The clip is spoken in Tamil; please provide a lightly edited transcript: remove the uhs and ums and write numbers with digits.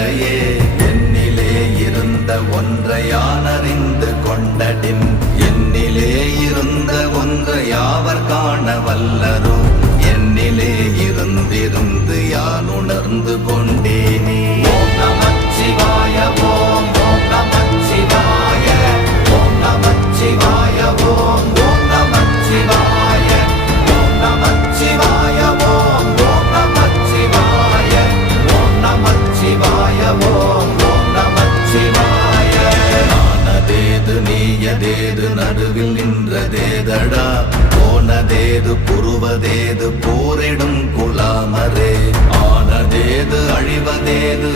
நிலையே என்னிலே இருந்த ஒன்றை யானறிந்து கொண்டடின் என்னிலே இருந்த ஒன்றை யாவர் காண வல்லரோ என்னிலே இருந்திருந்து யான் உணர்ந்து கொண்டேனே. ஓம் நமச்சிவாய ஓம் ஓம் நமச்சிவாய ஓம் நமச்சிவாய ஓம் ஓம் நமச்சிவாய ஓம் நமச்சிவாய ஓம் ஓம் நமச்சிவாய ஓம் நமச்சிவாய ஓம் ஓம் நமச்சிவாய. ஆனதேது நீயதேது நடுவில் நின்றதேதடா போனதேது புருவதேது போரிடும் குலாமரே ஆனதேது அழிவதேது